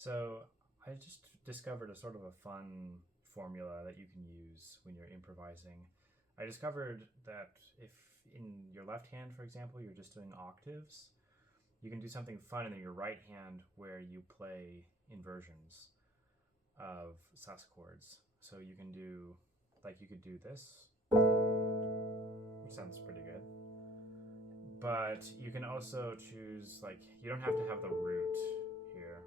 So I just discovered a sort of a fun formula that you can use when you're improvising. I discovered that if in your left hand, for example, you're just doing octaves, you can do something fun in your right hand where you play inversions of sus chords. So you can do, like you could do this, which sounds pretty good. But you can also choose, like, you don't have to have the root here.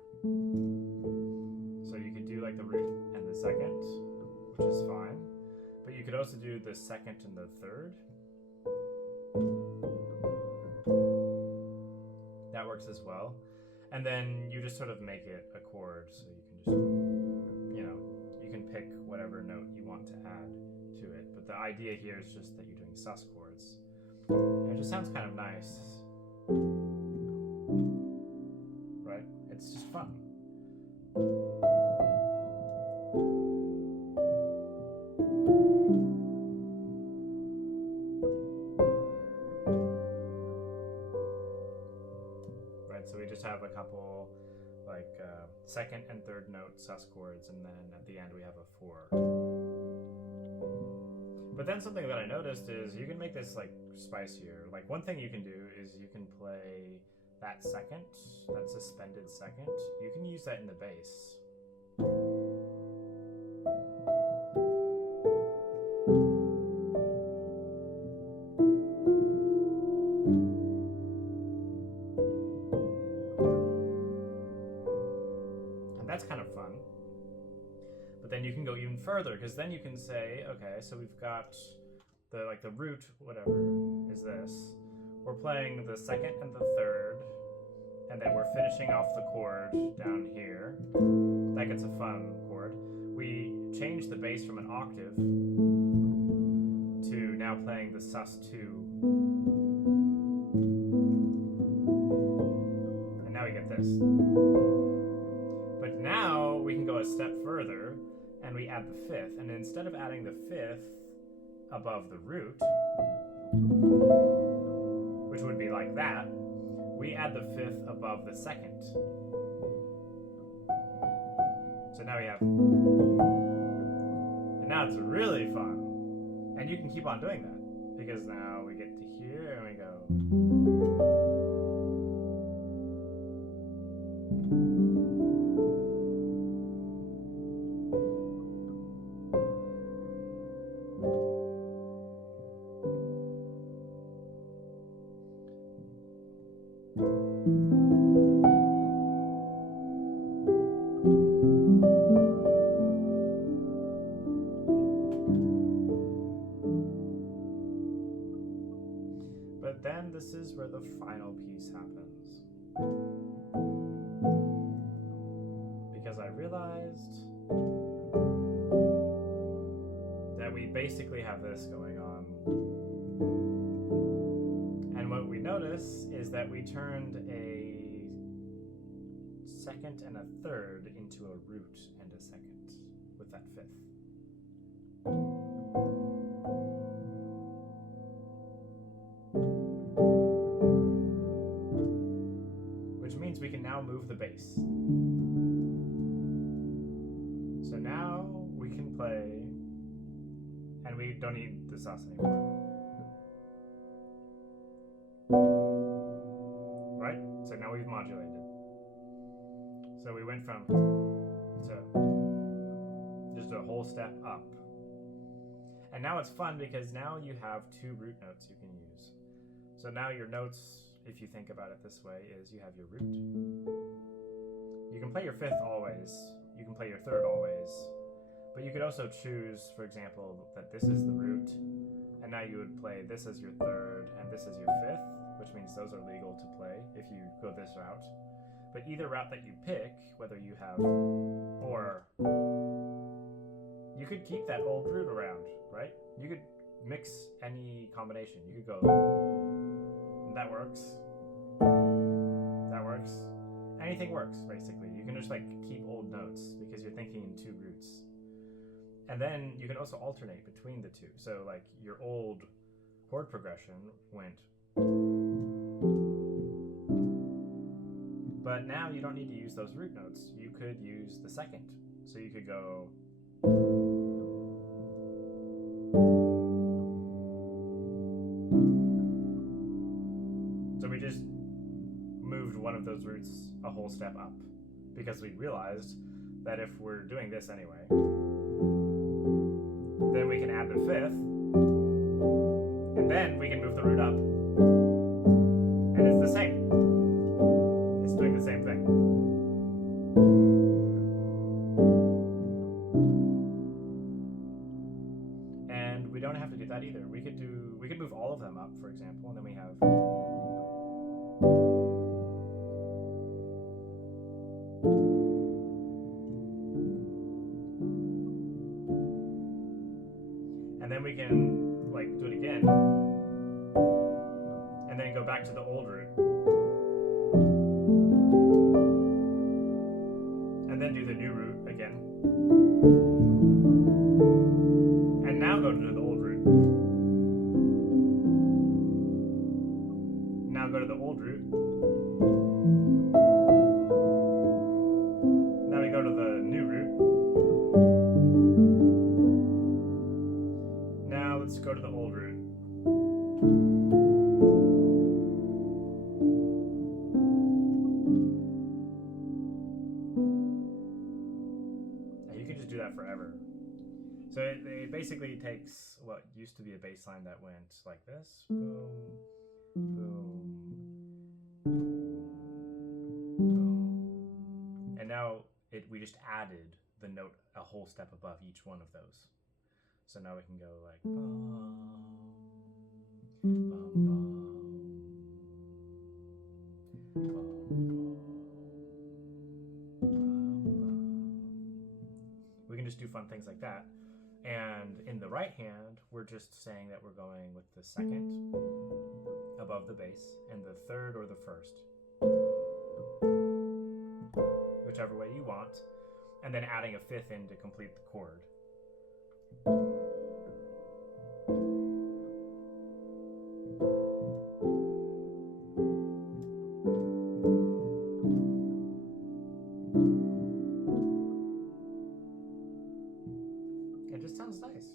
So you could do like the root and the second, which is fine. But you could also do the second and the third. That works as well. And then you just sort of make it a chord, so you can just, you can pick whatever note you want to add to it. But the idea here is just that you're doing sus chords. And it just sounds kind of nice. Right? It's just fun. Right, so we just have a couple like second and third note sus chords, and then at the end we have a 4. But then something that I noticed is you can make this like spicier. Like one thing you can do is you can play that second, that suspended second. You can use that in the bass. And that's kind of fun. But then you can go even further, because then you can say, okay, so we've got the root, whatever, is this. We're playing the second and the third, and then we're finishing off the chord down here. That gets a fun chord. We change the bass from an octave to now playing the sus2. And now we get this. But now we can go a step further, and we add the 5th. And instead of adding the 5th above the root, which would be like that, we add the 5th above the 2nd. So now we have, and now it's really fun. And you can keep on doing that, because now we get to here and we go. But then this is where the final piece happens. Because I realized that we basically have this going on. And what we notice is that we turned a second and a third into a root and a second with that 5th. Which means we can now move the bass. So now we can play, and we don't need the sus anymore. Right? So now we've modulated. So we went from to just a whole step up. And now it's fun because now you have 2 root notes you can use. So now your notes, if you think about it this way, is you have your root. You can play your 5th always. You can play your 3rd always. But you could also choose, for example, that this is the root, and now you would play this as your 3rd and this as your 5th, which means those are legal to play if you go this route. But either route that you pick, whether you have, or you could keep that old root around, right? You could mix any combination. You could go, that works. That works. Anything works, basically. You can just like keep old notes because you're thinking in 2 roots. And then you can also alternate between the 2. So like your old chord progression went But now you don't need to use those root notes. You could use the second. So you could go. So we just moved one of those roots a whole step up because we realized that if we're doing this anyway, then we can add the fifth, and then we can move the root up. And it's the same. It's doing the same thing. And we don't have to do that either. We could move all of them up, for example, and then we have. And then we can like do it again, and then go back to the old root, and then do the new root again, and now go to the old root. Now go to the old root. Now we go to the new root. Now let's go to the old root. And you can just do that forever. So it basically takes what used to be a bass line that went like this. Boom, boom, boom. And now we just added the note a whole step above each one of those. So now we can go like bum, bum, bum, bum, bum, bum. We can just do fun things like that. And in the right hand, we're just saying that we're going with the second above the bass and the third or the first, whichever way you want, and then adding a fifth in to complete the chord. It just sounds nice.